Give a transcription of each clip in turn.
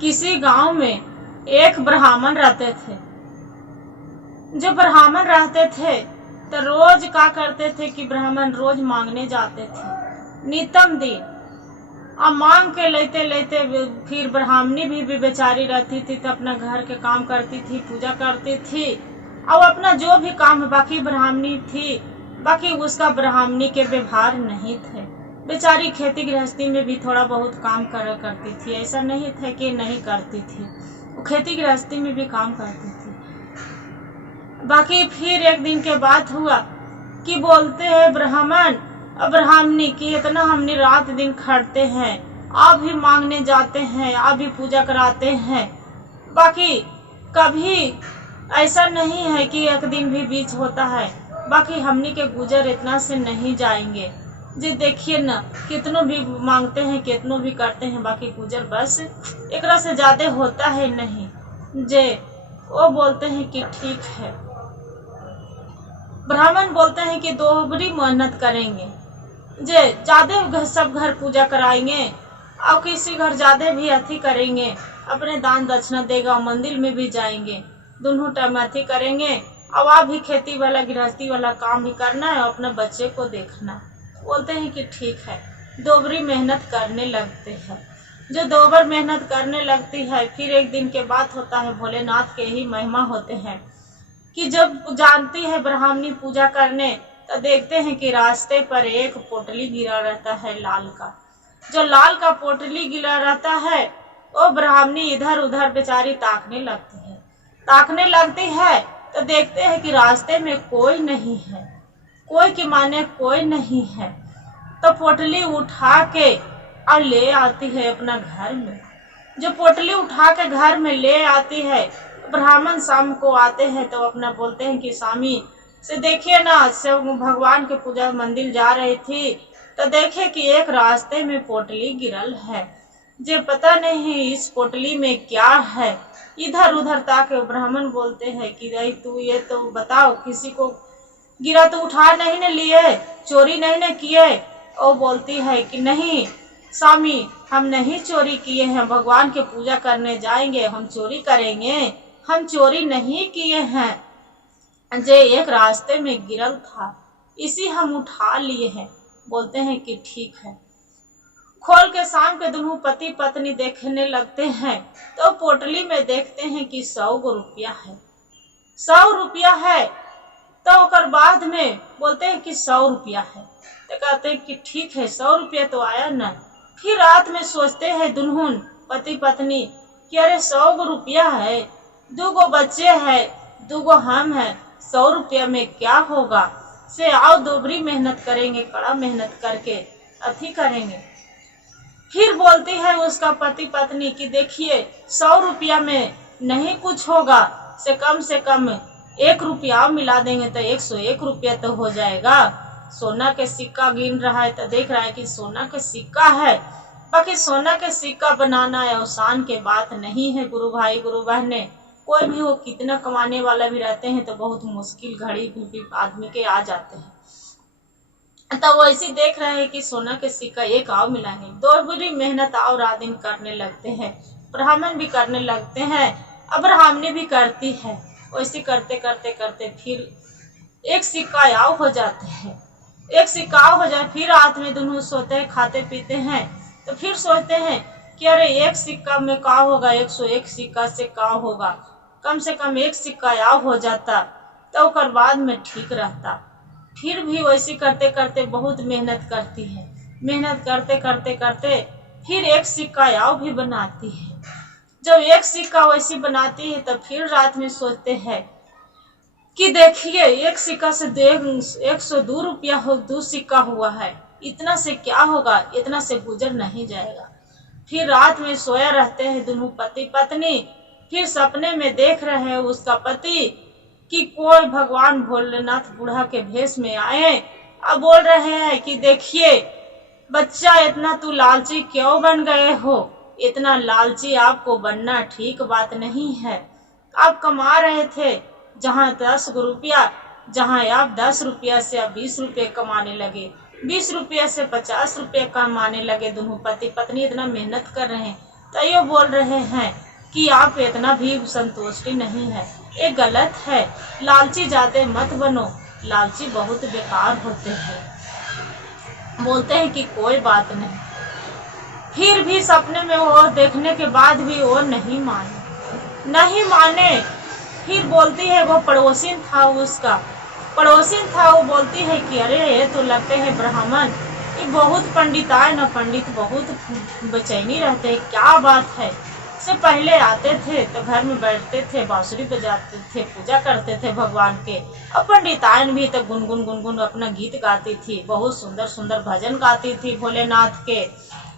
किसी गांव में एक ब्राह्मण रहते थे। जो ब्राह्मण रहते थे तो रोज क्या करते थे कि ब्राह्मण रोज मांगने जाते थे नितम दिन। अब मांग के लेते लेते फिर ब्राह्मणी भी बेचारी रहती थी तो अपना घर के काम करती थी, पूजा करती थी और अपना जो भी काम बाकी ब्राह्मणी थी, बाकी उसका ब्राह्मणी के व्यवहार नहीं थे। बेचारी खेती गृहस्थी में भी थोड़ा बहुत काम करा करती थी, ऐसा नहीं था कि नहीं करती थी, वो खेती गृहस्थी में भी काम करती थी। बाकी फिर एक दिन के बात हुआ कि बोलते हैं ब्राह्मण ब्राह्मणी की इतना हमने रात दिन खटते हैं, आप भी मांगने जाते हैं, आप भी पूजा कराते हैं, बाकी कभी ऐसा नहीं है कि एक दिन भी बीच होता है, बाकी हमने के गुजर इतना से नहीं जाएंगे। जी देखिए ना, कितनों भी मांगते हैं, कितनों भी करते हैं, बाकी गुजर बस एक से ज्यादा होता है नहीं। जे वो बोलते हैं कि ठीक है। ब्राह्मण बोलते हैं कि दोहरी मेहनत करेंगे, जे ज्यादा सब घर पूजा कराएंगे और किसी घर ज्यादा भी अथी करेंगे, अपने दान दक्षिणा देगा, मंदिर में भी जाएंगे, दोनों टाइम अथी करेंगे। अब आप भी खेती वाला गृहस्थी वाला काम भी करना है, अपने बच्चे को देखना। बोलते हैं कि ठीक है। दोहरी मेहनत करने लगते हैं। जो दोहर मेहनत करने लगती है, फिर एक दिन के बाद होता है, भोलेनाथ के ही महिमा होते हैं कि जब जानती है ब्राह्मणी पूजा करने तो देखते हैं कि रास्ते पर एक पोटली गिरा रहता है लाल का। जो लाल का पोटली गिरा रहता है वो ब्राह्मणी इधर उधर बेचारी ताकने लगती है तो देखते हैं कि रास्ते में कोई नहीं है, कोई के माने कोई नहीं है। तो पोटली उठा के और ले आती है अपना घर में। जो पोटली उठा के घर में ले आती है, ब्राह्मण शाम को आते हैं तो अपना बोलते हैं कि स्वामी से देखिए ना, से भगवान के पूजा मंदिर जा रही थी तो देखे कि एक रास्ते में पोटली गिरल है, जे पता नहीं इस पोटली में क्या है। इधर उधर ताके ब्राह्मण बोलते हैं कि भाई तू ये तो बताओ, किसी को गिरा तो उठा नहीं न लिए, चोरी नहीं न किए। वो बोलती है कि नहीं स्वामी, हम नहीं चोरी किए हैं, भगवान के पूजा करने जाएंगे, हम चोरी करेंगे, हम चोरी नहीं किए हैं, जे एक रास्ते में गिरल था, इसी हम उठा लिए हैं। बोलते हैं कि ठीक है। खोल के शाम के दोनों पति पत्नी देखने लगते हैं तो पोटली में देखते हैं कि 100 रुपया है, 100 रुपया है। तो ओकर बाद में बोलते हैं कि 100 रुपया है, तो कहते हैं कि ठीक है 100 रुपया तो आया ना। फिर रात में सोचते हैं दोनों पति पत्नी कि अरे 100 रुपया है, 2 बच्चे हैं, 2 हम हैं, 100 रुपया में क्या होगा, से आओ दोहरी मेहनत करेंगे, कड़ा मेहनत करके अथी करेंगे। फिर बोलती है उसका पति पत्नी कि देखिए 100 रुपया में नहीं कुछ होगा, से कम 1 रुपया मिला देंगे तो 101 रुपया तो हो जाएगा। सोना के सिक्का गिन रहा है तो देख रहा है कि सोना के सिक्का है, बाकी सोना के सिक्का बनाना आसान के बात नहीं है। गुरु भाई गुरु बहने, कोई भी हो, कितना कमाने वाला भी रहते हैं तो बहुत मुश्किल घड़ी भी आदमी के आ जाते हैं। तो वो ऐसे देख रहे हैं कि सोना के सिक्का एक आओ मिलाएंगे, दोहरी मेहनत आओ रात दिन करने लगते हैं। ब्राह्मण भी करने लगते हैं, अब ब्राह्मणी भी करती है। वैसे करते करते करते फिर एक सिक्का आओ हो जाते हैं, एक सिक्का हो जाए। फिर रात में दोनों सोते हैं, खाते पीते हैं, तो फिर सोचते हैं कि अरे एक सिक्का में क्या होगा, 101 सिक्का से क्या होगा, कम से कम एक सिक्का आओ हो जाता तो ओकर बाद में ठीक रहता। फिर भी वैसे करते करते बहुत मेहनत करती है, मेहनत करते करते करते फिर एक सिक्का आओ भी बनाती है। जब एक सिक्का वैसी बनाती है तो फिर रात में सोचते हैं कि देखिए एक सिक्का से 102 रुपया हो, 2 सिक्का हुआ है, इतना से क्या होगा, इतना से गुजर नहीं जाएगा। फिर रात में सोया रहते हैं दोनों पति पत्नी। फिर सपने में देख रहे हैं उसका पति कि कोई भगवान भोलेनाथ बूढ़ा के भेष में आए, अब बोल रहे हैं कि देखिए बच्चा इतना तू लालची क्यों बन गए हो, इतना लालची आपको बनना ठीक बात नहीं है। आप कमा रहे थे जहाँ 10 रुपया, जहाँ आप 10 रुपया से आप 20 रुपये कमाने लगे, 20 रुपया से 50 रुपये कमाने लगे। दोनों पति पत्नी इतना मेहनत कर रहे हैं, तैयो बोल रहे हैं कि आप इतना भी संतुष्टि नहीं है, ये गलत है। लालची ज़्यादा मत बनो, लालची बहुत बेकार होते हैं। बोलते हैं कि कोई बात नहीं, फिर भी सपने में वो देखने के बाद भी वो नहीं माने। फिर बोलती है वो पड़ोसिन था वो बोलती है कि अरे ये तो लगते हैं ब्राह्मण, ये बहुत पंडिताए न पंडित बहुत बेचैनी रहते हैं, क्या बात है। से पहले आते थे तो घर में बैठते थे, बांसुरी बजाते थे, पूजा करते थे भगवान के। अब पंडितायन भी तो गुनगुन अपना गीत गाती थी, बहुत सुंदर सुंदर भजन गाती थी भोलेनाथ के।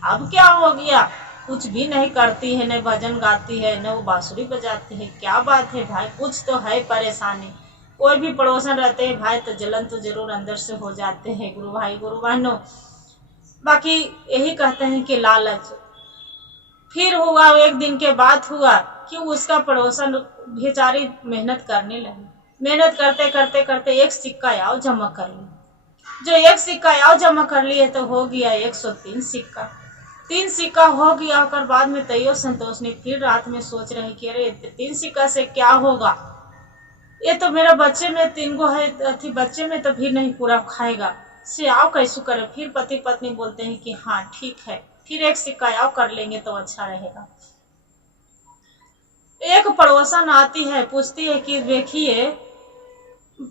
अब क्या हो गया, कुछ भी नहीं करती है, न भजन गाती है, न वो बांसुरी बजाती है, क्या बात है भाई। कुछ तो है परेशानी। कोई भी पड़ोसन रहते हैं भाई तो जलन तो जरूर अंदर से हो जाते हैं गुरु भाई गुरु बहनों। बाकी यही कहते हैं कि लालच। फिर हुआ, एक दिन के बाद हुआ कि उसका पड़ोसन बेचारी मेहनत करने लगी। मेहनत करते करते करते एक सिक्का आओ जमा कर ली। जो एक सिक्का आओ जमा कर लिए तो हो गया 103 सिक्का। 3 सिक्का हो गया होकर बाद में तैयो संतोष नहीं। फिर रात में सोच रहे कि अरे 3 सिक्का से क्या होगा, ये तो मेरा बच्चे में 3 गो है, अथी बच्चे में तो भी नहीं पूरा खाएगा, से आओ कैसे करे। फिर पति पत्नी बोलते हैं कि हाँ ठीक है, फिर एक सिक्का आओ कर लेंगे तो अच्छा रहेगा। एक पड़ोसन आती है, पूछती है कि देखिए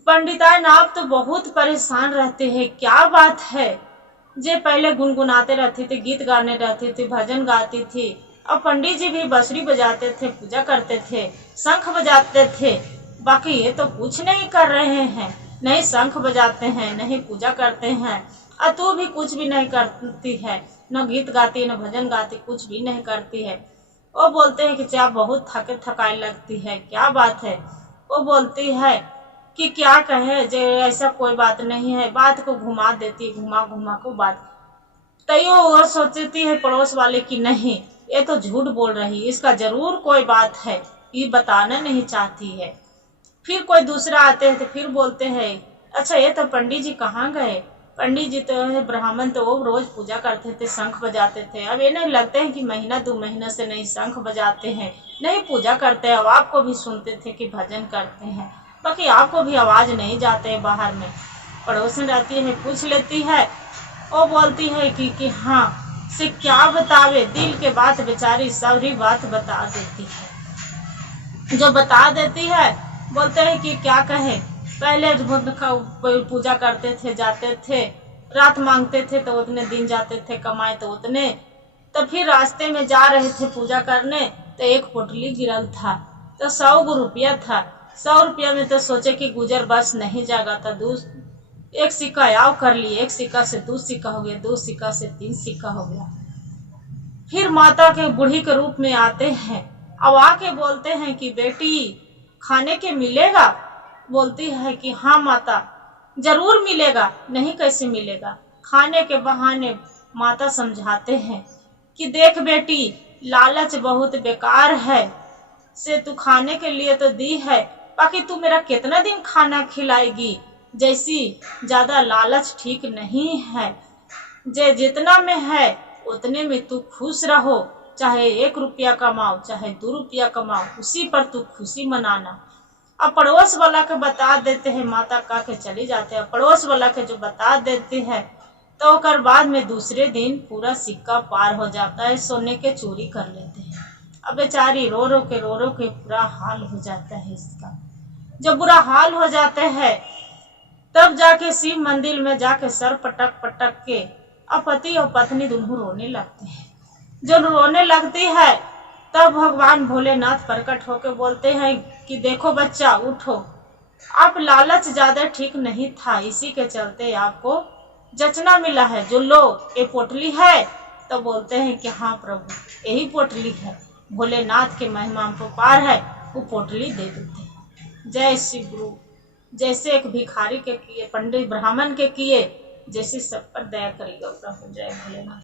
पंडितायन आप तो बहुत परेशान रहते हैं, क्या बात है। जे पहले गुनगुनाते रहती थी, गीत गाने रहती थी, भजन गाती थी, अब पंडित जी भी बांसुरी बजाते थे, पूजा करते थे, शंख बजाते थे, बाकी ये तो कुछ नहीं कर रहे हैं, नहीं शंख बजाते हैं, नहीं पूजा करते हैं, और तू भी कुछ भी नहीं करती है, न गीत गाती न भजन गाती, कुछ भी नहीं करती है। वो बोलते हैं कि चाह बहुत थकाई लगती है, क्या बात है। वो बोलती है कि क्या कहे, जे ऐसा कोई बात नहीं है, बात को घुमा देती, घुमा घुमा को बात। तैयो वो सोचती है पड़ोस वाले की नहीं ये तो झूठ बोल रही, इसका जरूर कोई बात है, ये बताना नहीं चाहती है। फिर कोई दूसरा आते हैं तो फिर बोलते हैं अच्छा ये तो पंडित जी कहाँ गए। पंडित जी तो है ब्राह्मण, तो वो रोज पूजा करते थे, शंख बजाते थे। अब ये नहीं लगते हैं कि महीना 2 महीना से नहीं शंख बजाते हैं, नहीं पूजा करते हैं। अब आपको भी सुनते थे कि भजन करते हैं, बाकी आपको भी आवाज नहीं जाते हैं बाहर में। पड़ोसन रहती है, पूछ लेती है, वो बोलती है कि हाँ से क्या बतावे, दिल के बात बेचारी सारी बात बता देती है। जो बता देती है बोलते हैं कि क्या कहे, पहले पूजा करते थे, जाते थे, रात मांगते थे तो उतने दिन जाते थे कमाए तो उतने। तो फिर रास्ते में जा रहे थे पूजा करने तो एक पोटली गिरल था, तो 100 रुपया था। 100 रुपया में तो सोचे कि गुजर बस नहीं जाएगा, तो एक सिक्का याव कर लिए, एक सिक्का से 2 सिक्का हो गया, 2 सिक्का से 3 सिक्का हो गया। फिर माता के बूढ़ी के रूप में आते हैं, अब आके बोलते हैं कि बेटी खाने के मिलेगा। बोलती है कि हाँ माता जरूर मिलेगा, नहीं कैसे मिलेगा। खाने के बहाने माता समझाते हैं कि देख बेटी लालच बहुत बेकार है, से तू खाने के लिए तो दी है, बाकी तू मेरा कितना दिन खाना खिलाएगी, जैसी ज्यादा लालच ठीक नहीं है। जितना में है उतने में तू खुश रहो, चाहे 1 रुपया कमाओ चाहे 2 रुपया कमाओ, उसी पर तू खुशी मनाना। अब पड़ोस वाला के बता देते हैं, माता का के चली जाते हैं, पड़ोस वाला के जो बता देते हैं तो कर बाद में दूसरे दिन पूरा सिक्का पार हो जाता है, सोने के चोरी कर लेते हैं। अब बेचारी रो रो के पूरा हाल हो जाता है इसका। जब बुरा हाल हो जाते हैं तब जाके शिव मंदिर में जाके सर पटक पटक के अब पति और पत्नी दोनों रोने लगते हैं। जो रोने लगती है तब भगवान भोलेनाथ प्रकट होकर बोलते हैं कि देखो बच्चा उठो, आप लालच ज्यादा ठीक नहीं था, इसी के चलते आपको जचना मिला है, जो लो ये पोटली है। तो बोलते हैं कि हाँ प्रभु यही पोटली है, भोलेनाथ के महिमा को पार है, वो पोटली दे देते हैं। जय श्री गुरु। जैसे एक भिखारी के किए, पंडित ब्राह्मण के किए, जैसे सब पर दया करेगा प्रभु। जय भोलेनाथ।